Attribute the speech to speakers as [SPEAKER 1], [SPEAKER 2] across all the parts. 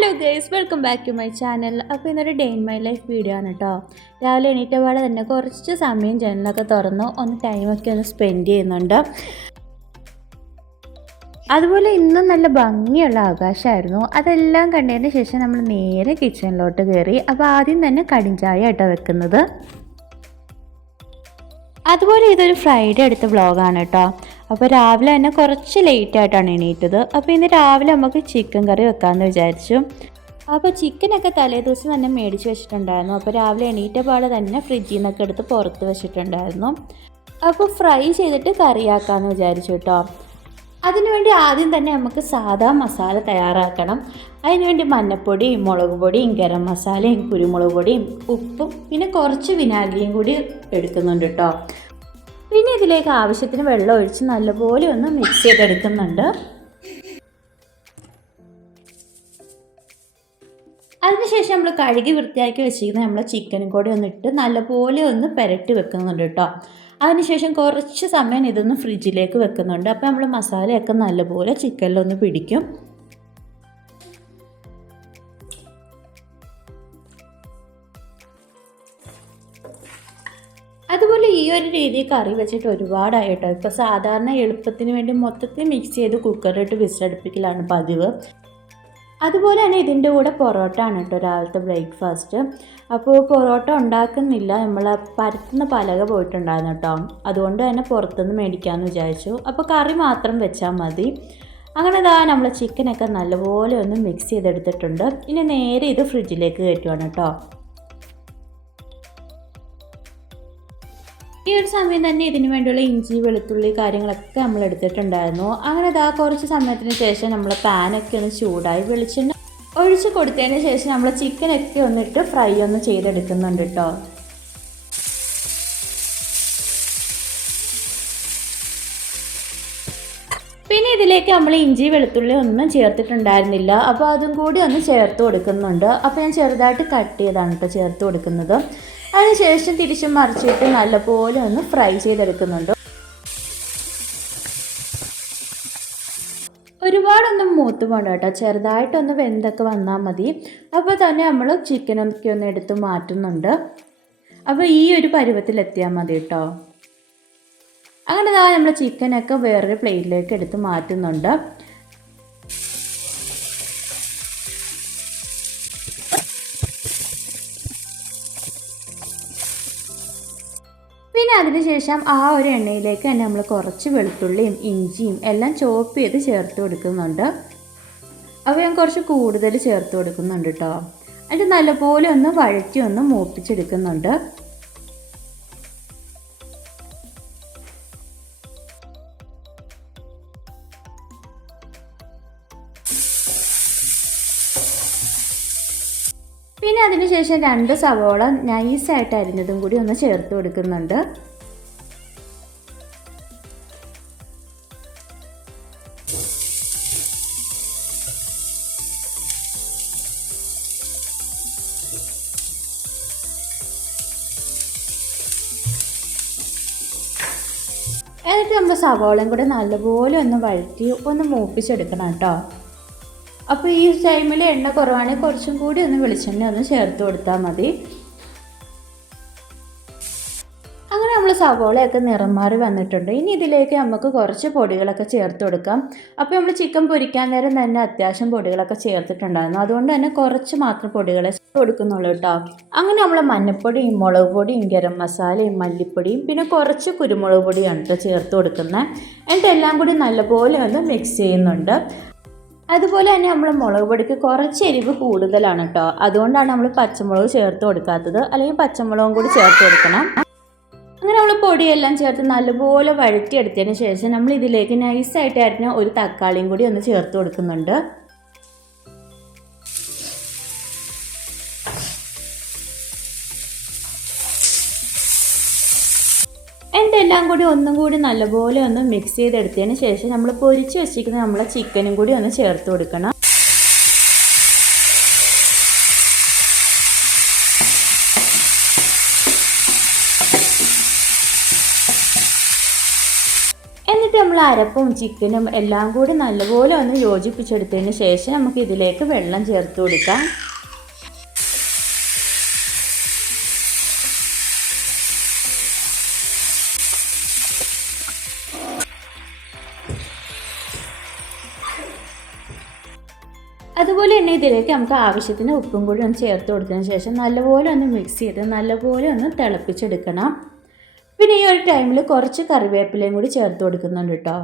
[SPEAKER 1] Hello guys welcome back to my channel അപ്പോൾ ഇന്നൊരു day in my life video ആണ് കേട്ടോ രാവിലെ എണീറ്റ പാടെ തന്നെ കുറച്ച് സമയം ജനലൊക്കെ തുറന്നു. ഒന്ന് ടൈമൊക്കെ ഒന്ന് സ്പെൻഡ് ചെയ്യുന്നുണ്ട്. അതുപോലെ ഇന്നും നല്ല ഭംഗിയുള്ള ആകാശമായിരുന്നു. അതെല്ലാം കണ്ടതിന് ശേഷം നമ്മൾ നേരെ കിച്ചണിലോട്ട് കയറി അപ്പോൾ ആദ്യം തന്നെ കടിഞ്ചായ ആയിട്ടാണ് വെക്കുന്നത്. അതുപോലെ ഇതൊരു ഫ്രൈഡേ എടുത്ത വ്ളോഗാണ് കേട്ടോ അപ്പോൾ രാവിലെ തന്നെ കുറച്ച് ലേറ്റ് ആയിട്ടാണ് എണീറ്റത്. അപ്പോൾ ഇന്ന് രാവിലെ നമുക്ക് ചിക്കൻ കറി വെക്കാമെന്ന് വിചാരിച്ചു. അപ്പോൾ ചിക്കനൊക്കെ തലേ ദിവസം തന്നെ മേടിച്ച് വെച്ചിട്ടുണ്ടായിരുന്നു. അപ്പോൾ രാവിലെ എണീറ്റ പാടെ തന്നെ ഫ്രിഡ്ജിൽ നിന്നൊക്കെ എടുത്ത് പുറത്ത് വെച്ചിട്ടുണ്ടായിരുന്നു. അപ്പോൾ ഫ്രൈ ചെയ്തിട്ട് കറിയാക്കാമെന്ന് വിചാരിച്ചു കേട്ടോ അതിനുവേണ്ടി ആദ്യം തന്നെ നമുക്ക് സാധാ മസാല തയ്യാറാക്കണം. അതിനുവേണ്ടി മഞ്ഞപ്പൊടിയും മുളക് പൊടിയും ഗരം മസാലയും കുരുമുളക് പൊടിയും ഉപ്പും പിന്നെ കുറച്ച് വിനാഗിരിയും കൂടി എടുക്കുന്നുണ്ട് കേട്ടോ പിന്നെ ഇതിലേക്ക് ആവശ്യത്തിന് വെള്ളം ഒഴിച്ച് നല്ലപോലെ ഒന്ന് മിക്സ് ചെയ്തെടുക്കുന്നുണ്ട്. അതിനുശേഷം നമ്മൾ കഴുകി വൃത്തിയാക്കി വെച്ചിരിക്കുന്ന നമ്മൾ ചിക്കനും കൂടി ഒന്ന് ഇട്ട് നല്ലപോലെ ഒന്ന് പുരട്ടി വെക്കുന്നുണ്ട് കേട്ടോ. അതിനുശേഷം കുറച്ച് സമയം ഇതൊന്ന് ഫ്രിഡ്ജിലേക്ക് വെക്കുന്നുണ്ട്. അപ്പോൾ നമ്മൾ മസാലയൊക്കെ നല്ലപോലെ ചിക്കനിലൊന്ന് പിടിക്കും. അതുപോലെ ഈ ഒരു രീതി കറി വെച്ചിട്ട് ഒരുപാടായിട്ടോ. ഇപ്പോൾ സാധാരണ എളുപ്പത്തിന് വേണ്ടി മൊത്തത്തിൽ മിക്സ് ചെയ്ത് കുക്കറിലിട്ട് വിസിലടുപ്പിക്കലാണ് പതിവ്. അതുപോലെ തന്നെ ഇതിന്റെ കൂടെ പൊറോട്ട ആണ് കേട്ടോ രാവിലത്തെ ബ്രേക്ക്ഫാസ്റ്റ് അപ്പോൾ പൊറോട്ട ഉണ്ടാക്കുന്നില്ല. നമ്മൾ പരത്തുന്ന പലക പോയിട്ടുണ്ടായിരുന്നു കേട്ടോ. അതുകൊണ്ട് തന്നെ പുറത്തുനിന്ന് മേടിക്കാമെന്ന് വിചാരിച്ചു. അപ്പോൾ കറി മാത്രം വെച്ചാൽ മതി. അങ്ങനെ ഇതാ നമ്മൾ ചിക്കനൊക്കെ നല്ലപോലെ ഒന്ന് മിക്സ് ചെയ്തെടുത്തിട്ടുണ്ട്. ഇനി നേരെ ഇത് ഫ്രിഡ്ജിലേക്ക് കയറ്റുവാണ് കേട്ടോ. ഈ ഒരു സമയം തന്നെ ഇതിനു വേണ്ടിയുള്ള ഇഞ്ചി വെളുത്തുള്ളി കാര്യങ്ങളൊക്കെ നമ്മൾ എടുത്തിട്ടുണ്ടായിരുന്നു. അങ്ങനെ ഇതാ കുറച്ച് സമയത്തിന് ശേഷം നമ്മൾ പാനൊക്കെ ഒന്ന് ചൂടായി വെളിച്ചെണ്ണ ഒഴിച്ച് കൊടുത്തതിന് ശേഷം നമ്മൾ ചിക്കനൊക്കെ ഒന്നിട്ട് ഫ്രൈ ഒന്ന് ചെയ്തെടുക്കുന്നുണ്ട് കേട്ടോ പിന്നെ ഇതിലേക്ക് നമ്മൾ ഇഞ്ചി വെളുത്തുള്ളി ഒന്നും ചേർത്തിട്ടുണ്ടായിരുന്നില്ല. അപ്പോൾ അതും കൂടി ഒന്ന് ചേർത്ത് കൊടുക്കുന്നുണ്ട്. അപ്പോൾ ഞാൻ ചെറുതായിട്ട് കട്ട് ചെയ്താണ് കേട്ടോ ചേർത്ത് കൊടുക്കുന്നത്. അതിനുശേഷം തിരിച്ചും മറിച്ചിട്ട് നല്ലപോലെ ഒന്ന് ഫ്രൈ ചെയ്തെടുക്കുന്നുണ്ട്. ഒരുപാടൊന്നും മൂത്ത് പോകണ്ട കേട്ടോ. ചെറുതായിട്ടൊന്ന് വെന്തൊക്കെ വന്നാൽ മതി. അപ്പോൾ തന്നെ നമ്മൾ ചിക്കനൊക്കെ ഒന്ന് എടുത്ത് മാറ്റുന്നുണ്ട്. അപ്പോൾ ഈ ഒരു പരുവത്തിലെത്തിയാൽ മതി കേട്ടോ. അങ്ങനെ നമ്മൾ ചിക്കനൊക്കെ വേറൊരു പ്ലേറ്റിലേക്ക് എടുത്ത് മാറ്റുന്നുണ്ട്. അതിനുശേഷം ആ ഒരു എണ്ണയിലേക്ക് തന്നെ നമ്മൾ കുറച്ച് വെളുത്തുള്ളിയും ഇഞ്ചിയും എല്ലാം ചോപ്പ് ചെയ്ത് ചേർത്ത് കൊടുക്കുന്നുണ്ട്. അപ്പോൾ ഞാൻ കുറച്ച് കൂടുതൽ ചേർത്ത് കൊടുക്കുന്നുണ്ട് കേട്ടോ. എന്നിട്ട് നല്ലപോലെ ഒന്ന് വഴറ്റി ഒന്ന് മൂപ്പിച്ചെടുക്കുന്നുണ്ട്. പിന്നെ അതിനുശേഷം രണ്ട് സവോള നൈസായിട്ട് അരിഞ്ഞതും കൂടി ഒന്ന് ചേർത്ത് കൊടുക്കുന്നുണ്ട്. സവോളയും കൂടെ നല്ലപോലെ ഒന്ന് വഴറ്റി ഒന്ന് മൂപ്പിച്ചെടുക്കണം കേട്ടോ. അപ്പോൾ ഈ ടൈമിൽ എണ്ണ കുറവാണെങ്കിൽ കുറച്ചും കൂടി ഒന്ന് വെളിച്ചെണ്ണ ഒന്ന് ചേർത്ത് കൊടുത്താൽ മതി. നമ്മൾ സവോളയൊക്കെ നിറം മാറി വന്നിട്ടുണ്ട്. ഇനി ഇതിലേക്ക് നമുക്ക് കുറച്ച് പൊടികളൊക്കെ ചേർത്ത് കൊടുക്കാം. അപ്പോൾ നമ്മൾ ചിക്കൻ പൊരിക്കാൻ നേരം തന്നെ അത്യാവശ്യം പൊടികളൊക്കെ ചേർത്തിട്ടുണ്ടായിരുന്നു. അതുകൊണ്ട് തന്നെ കുറച്ച് മാത്രം പൊടികളെ കൊടുക്കുന്നുള്ളൂ കേട്ടോ. അങ്ങനെ നമ്മൾ മഞ്ഞപ്പൊടിയും മുളക് പൊടിയും ഗരം മസാലയും മല്ലിപ്പൊടിയും പിന്നെ കുറച്ച് കുരുമുളക് പൊടിയാണ് കേട്ടോ ചേർത്ത് കൊടുക്കുന്നത് എന്നിട്ട് എല്ലാം കൂടി നല്ലപോലെ ഒന്ന് മിക്സ് ചെയ്യുന്നുണ്ട്. അതുപോലെ തന്നെ നമ്മൾ മുളക് പൊടിക്ക് കുറച്ച് എരിവ് കൂടുതലാണ് കേട്ടോ അതുകൊണ്ടാണ് നമ്മൾ പച്ചമുളക് ചേർത്ത് കൊടുക്കാത്തത്. അല്ലെങ്കിൽ പച്ചമുളകും കൂടി ചേർത്ത് കൊടുക്കണം. അങ്ങനെ നമ്മൾ പൊടിയെല്ലാം ചേർത്ത് നല്ലപോലെ വഴറ്റിയെടുത്തതിന് ശേഷം നമ്മൾ ഇതിലേക്ക് നൈസായിട്ട് അരിഞ്ഞ ഒരു തക്കാളിയും കൂടി ഒന്ന് ചേർത്ത് കൊടുക്കുന്നുണ്ട്. എന്നിട്ട് എല്ലാം കൂടി ഒന്നും കൂടി നല്ലപോലെ ഒന്ന് മിക്സ് ചെയ്തെടുത്തതിന് ശേഷം നമ്മൾ പൊരിച്ച് വെച്ചിരിക്കുന്ന നമ്മളെ ചിക്കനും കൂടി ഒന്ന് ചേർത്ത് കൊടുക്കണം. നമ്മൾ അരപ്പും ചിക്കനും എല്ലാം കൂടി നല്ലപോലെ ഒന്ന് യോജിപ്പിച്ചെടുത്തതിന് ശേഷം നമുക്ക് ഇതിലേക്ക് വെള്ളം ചേർത്ത് കൊടുക്കാം. അതുപോലെ തന്നെ ഇതിലേക്ക് നമുക്ക് ആവശ്യത്തിന് ഉപ്പും കൂടി ഒന്ന് ചേർത്ത് കൊടുത്തതിന് ശേഷം നല്ലപോലെ ഒന്ന് മിക്സ് ചെയ്ത് നല്ലപോലെ ഒന്ന് തിളപ്പിച്ചെടുക്കണം. പിന്നെ ഈ ഒരു ടൈമിൽ കുറച്ച് കറിവേപ്പിലയും കൂടി ചേർത്ത് കൊടുക്കുന്നുണ്ട് കേട്ടോ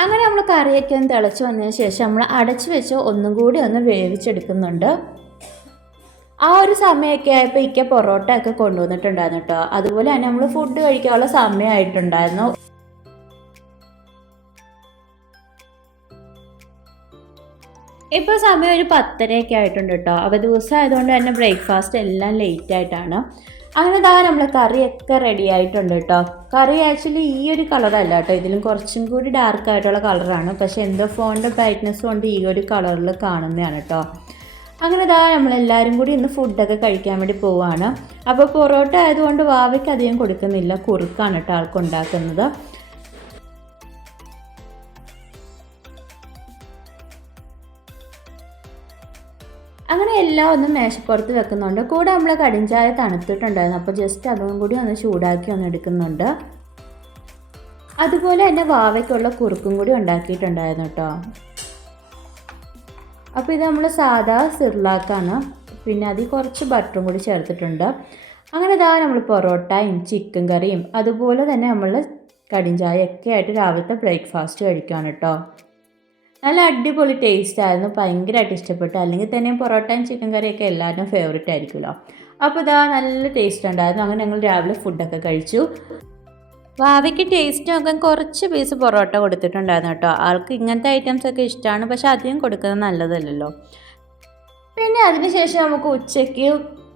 [SPEAKER 1] അങ്ങനെ നമ്മൾ കറിയൊക്കെ ഒന്ന് തിളച്ച് വന്നതിന് ശേഷം നമ്മൾ അടച്ചു വെച്ച് ഒന്നും കൂടി ഒന്ന് വേവിച്ചെടുക്കുന്നുണ്ട്. ഒരു സമയമൊക്കെ ആയപ്പോൾ ഇക്ക പൊറോട്ട ഒക്കെ കൊണ്ടുവന്നിട്ടുണ്ടായിരുന്നു കേട്ടോ അതുപോലെ തന്നെ നമ്മൾ ഫുഡ് കഴിക്കാനുള്ള സമയമായിട്ടുണ്ടായിരുന്നു. ഇപ്പൊ സമയം ഒരു പത്തരയൊക്കെ ആയിട്ടുണ്ട് കേട്ടോ അപ്പോൾ ദിവസം ആയതുകൊണ്ട് തന്നെ ബ്രേക്ക്ഫാസ്റ്റ് എല്ലാം ലേറ്റ് ആയിട്ടാണ്. അങ്ങനെ താ നമ്മൾ കറിയൊക്കെ റെഡി ആയിട്ടുണ്ട് കേട്ടോ കറി ആക്ച്വലി ഈ ഒരു കളറല്ല കേട്ടോ ഇതിലും കുറച്ചും കൂടി ഡാർക്ക് ആയിട്ടുള്ള കളറാണ് പക്ഷേ എന്തോ ഫോണിന്റെ ബ്രൈറ്റ്നസ് കൊണ്ട് ഈ ഒരു കളറിൽ കാണുന്നതാണ് കേട്ടോ അങ്ങനെ ഇതാ നമ്മളെല്ലാവരും കൂടി ഇന്ന് ഫുഡൊക്കെ കഴിക്കാൻ വേണ്ടി പോവാണ്. അപ്പോൾ പൊറോട്ട ആയതുകൊണ്ട് വാവയ്ക്ക് അധികം കൊടുക്കുന്നില്ല. കുറുക്കാണ് കേട്ടോ ആൾക്ക് ഉണ്ടാക്കുന്നത്. അങ്ങനെ എല്ലാം ഒന്ന് മേശപ്പുറത്ത് വെക്കുന്നുണ്ട്. കൂടെ നമ്മൾ കടിഞ്ചായ തണുത്തിട്ടുണ്ടായിരുന്നു. അപ്പോൾ ജസ്റ്റ് അതും കൂടി ഒന്ന് ചൂടാക്കി ഒന്ന് എടുക്കുന്നുണ്ട്. അതുപോലെ തന്നെ വാവയ്ക്കുള്ള കുറുക്കും കൂടി ഉണ്ടാക്കിയിട്ടുണ്ടായിരുന്നു കേട്ടോ. അപ്പോൾ ഇത് നമ്മൾ സാധാ സിർലാക്കാണ്. പിന്നെ അതിൽ കുറച്ച് ബട്ടറും കൂടി ചേർത്തിട്ടുണ്ട്. അങ്ങനെ ഇതാ നമ്മൾ പൊറോട്ടയും ചിക്കൻ കറിയും അതുപോലെ തന്നെ നമ്മൾ കടിഞ്ചായൊക്കെ ആയിട്ട് രാവിലത്തെ ബ്രേക്ക്ഫാസ്റ്റ് കഴിക്കുകയാണ് കേട്ടോ നല്ല അടിപൊളി ടേസ്റ്റ് ആയിരുന്നു. ഭയങ്കരമായിട്ട് ഇഷ്ടപ്പെട്ടു. അല്ലെങ്കിൽ തന്നെ പൊറോട്ടയും ചിക്കൻ കറിയൊക്കെ എല്ലാവരും ഫേവറേറ്റ് ആയിരിക്കുമല്ലോ. അപ്പോൾ ഇതാ നല്ല ടേസ്റ്റ് ഉണ്ടായിരുന്നു. അങ്ങനെ ഞങ്ങൾ രാവിലെ ഫുഡൊക്കെ കഴിച്ചു. വാവയ്ക്ക് ടേസ്റ്റ് നോക്കാൻ കുറച്ച് പീസ് പൊറോട്ട കൊടുത്തിട്ടുണ്ടായിരുന്നു കേട്ടോ. ആൾക്ക് ഇങ്ങനത്തെ ഐറ്റംസ് ഒക്കെ ഇഷ്ടമാണ് പക്ഷെ അധികം കൊടുക്കുന്നത് നല്ലതല്ലല്ലോ. പിന്നെ അതിനുശേഷം നമുക്ക് ഉച്ചയ്ക്ക്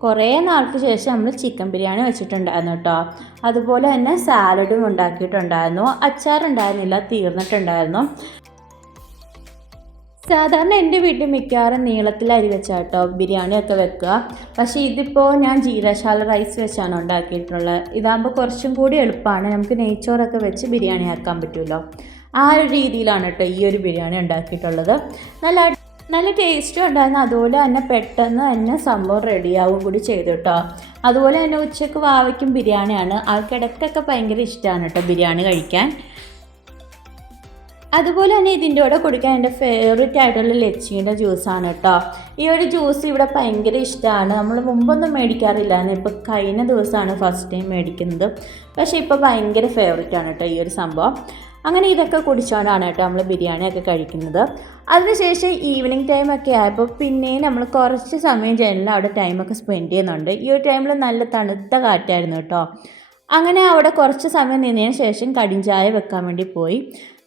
[SPEAKER 1] കുറേ നാൾക്ക് ശേഷം നമ്മൾ ചിക്കൻ ബിരിയാണി വെച്ചിട്ടുണ്ടായിരുന്നു കേട്ടോ. അതുപോലെ തന്നെ സാലഡും ഉണ്ടാക്കിയിട്ടുണ്ടായിരുന്നു. അച്ചാറുണ്ടായിരുന്നില്ല തീർന്നിട്ടുണ്ടായിരുന്നു. സാധാരണ എന്റെ വീട്ടിൽ മിക്കവാറും നീളത്തിൽ അരി വെച്ചാട്ടോ ബിരിയാണിയൊക്കെ വെക്കുക. പക്ഷേ ഇതിപ്പോൾ ഞാൻ ജീരശാല റൈസ് വെച്ചാണ് ഉണ്ടാക്കിയിട്ടുള്ളത്. ഇതാകുമ്പോൾ കുറച്ചും കൂടി എളുപ്പമാണ്. നമുക്ക് നെയ്ച്ചോറൊക്കെ വെച്ച് ബിരിയാണി ആക്കാൻ പറ്റുമല്ലോ ആ ഒരു രീതിയിലാണ് കേട്ടോ ഈ ഒരു ബിരിയാണി ഉണ്ടാക്കിയിട്ടുള്ളത്. നല്ല നല്ല ടേസ്റ്റും ഉണ്ടായിരുന്നു. അതുപോലെ തന്നെ പെട്ടെന്ന് തന്നെ സംഭവം റെഡിയാവും കൂടി ചെയ്തു കേട്ടോ. അതുപോലെ തന്നെ ഉച്ചയ്ക്ക് വാവയ്ക്കും ബിരിയാണിയാണ്. ആൾക്കിടക്കൊക്കെ ഭയങ്കര ഇഷ്ടമാണ് കേട്ടോ ബിരിയാണി കഴിക്കാൻ. അതുപോലെ തന്നെ ഇതിന്റെ കൂടെ കുടിക്കാൻ എന്റെ ഫേവറേറ്റ് ആയിട്ടുള്ള ലച്ചീന്റെ ജ്യൂസാണ് കേട്ടോ. ഈ ഒരു ജ്യൂസ് ഇവിടെ ഭയങ്കര ഇഷ്ടമാണ്. നമ്മൾ മുമ്പൊന്നും മേടിക്കാറില്ലായിരുന്നു. ഇപ്പോൾ കഴിഞ്ഞ ദിവസമാണ് ഫസ്റ്റ് ടൈം മേടിക്കുന്നത്. പക്ഷേ ഇപ്പോൾ ഭയങ്കര ഫേവറേറ്റ് ആണ് കേട്ടോ ഈ ഒരു സംഭവം. അങ്ങനെ ഇതൊക്കെ കുടിച്ചുകൊണ്ടാണ് കേട്ടോ നമ്മൾ ബിരിയാണിയൊക്കെ കഴിക്കുന്നത്. അതിനുശേഷം ഈവനിങ് ടൈമൊക്കെ ആയപ്പോൾ പിന്നെയും നമ്മൾ കുറച്ച് സമയം ജനലിൽ അവിടെ ടൈമൊക്കെ സ്പെൻഡ് ചെയ്യുന്നുണ്ട്. ഈ ഒരു ടൈമിൽ നല്ല തണുത്ത കാറ്റായിരുന്നു കേട്ടോ. അങ്ങനെ അവിടെ കുറച്ച് സമയം നിന്നതിന് ശേഷം കടിഞ്ചായ വെക്കാൻ വേണ്ടി പോയി.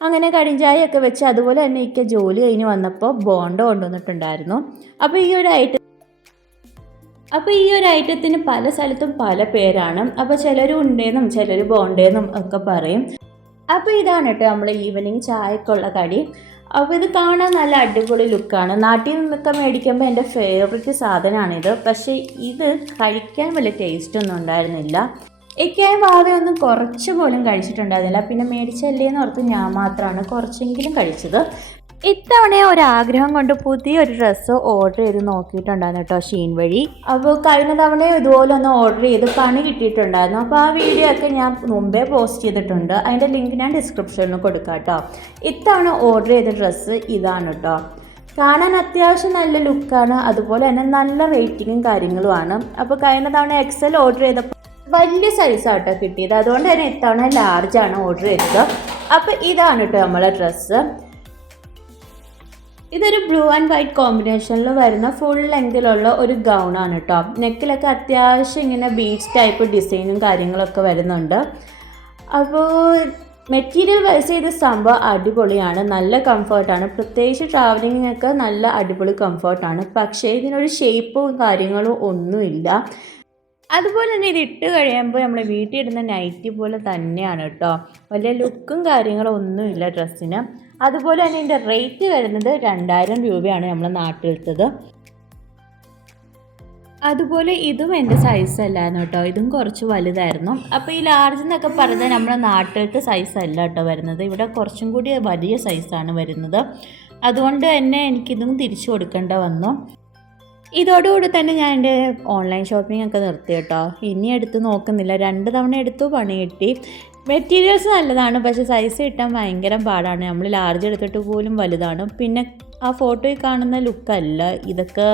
[SPEAKER 1] അങ്ങനെ കടിഞ്ചായയൊക്കെ വെച്ച് അതുപോലെ തന്നെ ഇക്ക ജോലി കഴിഞ്ഞ് വന്നപ്പോൾ ബോണ്ട കൊണ്ടുവന്നിട്ടുണ്ടായിരുന്നു. അപ്പോൾ ഈ ഒരു ഐറ്റം അപ്പോൾ ഈ ഒരു ഐറ്റത്തിന് പല സ്ഥലത്തും പല പേരാണ്. അപ്പോൾ ചിലർ ഉണ്ടേന്നും ചിലർ ബോണ്ടേന്നും ഒക്കെ പറയും. അപ്പോൾ ഇതാണ് കേട്ടോ നമ്മൾ ഈവനിങ് ചായക്കുള്ള കടി. അപ്പോൾ ഇത് കാണാൻ നല്ല അടിപൊളി ലുക്കാണ്. നാട്ടിൽ നിന്നൊക്കെ മേടിക്കുമ്പോൾ എന്റെ ഫേവററ്റ് സാധനമാണിത്. പക്ഷേ ഇത് കഴിക്കാൻ വലിയ ടേസ്റ്റ് ഒന്നും ഉണ്ടായിരുന്നില്ല. ഇക്കായ ഭാവയൊന്നും കുറച്ച് പോലും കഴിച്ചിട്ടുണ്ടായിരുന്നില്ല. പിന്നെ മേടിച്ചല്ലേ എന്ന് ഓർത്ത് ഞാൻ മാത്രമാണ് കുറച്ചെങ്കിലും കഴിച്ചത്. ഇത്തവണ ഒരാഗ്രഹം കൊണ്ട് പുതിയൊരു ഡ്രസ്സ് ഓർഡർ ചെയ്ത് നോക്കിയിട്ടുണ്ടായിരുന്നു കേട്ടോ ഷീൻ വഴി. അപ്പോൾ കഴിഞ്ഞ തവണ ഇതുപോലെ ഒന്ന് ഓർഡർ ചെയ്ത് പണി കിട്ടിയിട്ടുണ്ടായിരുന്നു. അപ്പോൾ ആ വീഡിയോ ഒക്കെ ഞാൻ മുമ്പേ പോസ്റ്റ് ചെയ്തിട്ടുണ്ട്. അതിന്റെ ലിങ്ക് ഞാൻ ഡിസ്ക്രിപ്ഷനിൽ കൊടുക്കാം കേട്ടോ. ഇത്തവണ ഓർഡർ ചെയ്ത ഡ്രസ്സ് ഇതാണ് കേട്ടോ. കാണാൻ അത്യാവശ്യം നല്ല ലുക്കാണ് അതുപോലെ തന്നെ നല്ല റേറ്റിങ്ങും കാര്യങ്ങളുമാണ് അപ്പോൾ കഴിഞ്ഞ തവണ എക്സൽ ഓർഡർ ചെയ്തപ്പോൾ വലിയ സൈസാട്ടോ കിട്ടിയത്. അതുകൊണ്ട് തന്നെ ഇത്തവണ ലാർജാണ് ഓർഡർ ചെയ്തത്. അപ്പോൾ ഇതാണ് കേട്ടോ നമ്മളെ ഡ്രസ്സ് ഇതൊരു ബ്ലൂ ആൻഡ് വൈറ്റ് കോമ്പിനേഷനിൽ വരുന്ന ഫുൾ ലെങ്തിലുള്ള ഒരു ഗൗൺ ആണ് കേട്ടോ നെക്കിലൊക്കെ അത്യാവശ്യം ഇങ്ങനെ ബീച്ച് ടൈപ്പ് ഡിസൈനും കാര്യങ്ങളൊക്കെ വരുന്നുണ്ട്. അപ്പോൾ മെറ്റീരിയൽ വൈസ് ചെയ്ത സംഭവം അടിപൊളിയാണ്. നല്ല കംഫർട്ടാണ് പ്രത്യേകിച്ച് ട്രാവലിങ്ങിനൊക്കെ നല്ല അടിപൊളി കംഫർട്ടാണ് പക്ഷേ ഇതിനൊരു ഷേപ്പും കാര്യങ്ങളും ഒന്നുമില്ല. അതുപോലെ തന്നെ ഇത് ഇട്ട് കഴിയുമ്പോൾ നമ്മൾ വീട്ടിൽ ഇടുന്ന നൈറ്റി പോലെ തന്നെയാണ് കേട്ടോ. വലിയ ലുക്കും കാര്യങ്ങളും ഒന്നുമില്ല ഡ്രസ്സിന് അതുപോലെ തന്നെ ഇതിന്റെ റേറ്റ് വരുന്നത് രണ്ടായിരം രൂപയാണ് നമ്മൾ നാട്ടിലത്തത്. അതുപോലെ ഇതും എന്റെ സൈസ് അല്ലായിരുന്നു കേട്ടോ. ഇതും കുറച്ച് വലുതായിരുന്നു. അപ്പോൾ ഈ ലാർജ് എന്നൊക്കെ പറയുന്നത് നമ്മുടെ നാട്ടിലത്തെ സൈസ് അല്ല കേട്ടോ വരുന്നത്. ഇവിടെ കുറച്ചും കൂടി വലിയ സൈസാണ് വരുന്നത്. അതുകൊണ്ട് തന്നെ എനിക്കിതും തിരിച്ചു കൊടുക്കേണ്ട വന്നു. ഇതോടുകൂടി തന്നെ ഞാൻ എന്റെ ഓൺലൈൻ ഷോപ്പിംഗ് ഒക്കെ നിർത്തി കേട്ടോ. ഇനി എടുത്ത് നോക്കുന്നില്ല. രണ്ട് തവണ എടുത്തു പണി കിട്ടി. മെറ്റീരിയൽസ് നല്ലതാണ് പക്ഷേ സൈസ് കിട്ടാൻ ഭയങ്കര പാടാണ്. നമ്മൾ ലാർജ് എടുത്തിട്ട് പോലും വലുതാണ്. പിന്നെ ആ ഫോട്ടോയിൽ കാണുന്ന ലുക്കല്ല ഇതൊക്കെ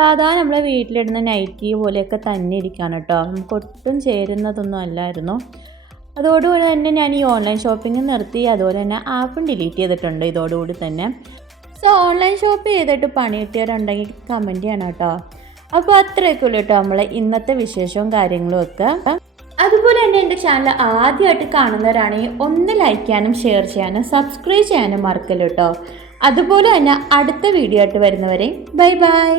[SPEAKER 1] സാധാരണ നമ്മളെ വീട്ടിലിടുന്ന നൈറ്റി പോലെയൊക്കെ തന്നെ ഇരിക്കുകയാണ് കേട്ടോ. നമുക്ക് ഒട്ടും ചേരുന്നതൊന്നും അല്ലായിരുന്നു. അതോടുകൂടി തന്നെ ഞാൻ ഈ ഓൺലൈൻ ഷോപ്പിംഗ് നിർത്തി. അതുപോലെ തന്നെ ആപ്പും ഡിലീറ്റ് ചെയ്തിട്ടുണ്ട്. ഇതോടുകൂടി തന്നെ. സോ ഓൺലൈൻ ഷോപ്പ് ചെയ്തിട്ട് പണി കിട്ടിയവരുണ്ടെങ്കിൽ കമന്റ് ചെയ്യണം കേട്ടോ. അപ്പോൾ അത്രയൊക്കെ ഉള്ളൂ കേട്ടോ നമ്മളെ ഇന്നത്തെ വിശേഷവും കാര്യങ്ങളും ഒക്കെ. അതുപോലെ തന്നെ എന്റെ ചാനൽ ആദ്യമായിട്ട് കാണുന്നവരാണെങ്കിൽ ഒന്ന് ലൈക്ക് ചെയ്യാനും ഷെയർ ചെയ്യാനും സബ്സ്ക്രൈബ് ചെയ്യാനും മറക്കല്ലോ കേട്ടോ അതുപോലെ തന്നെ അടുത്ത വീഡിയോ ആയിട്ട് വരുന്നവരെ ബൈ ബൈ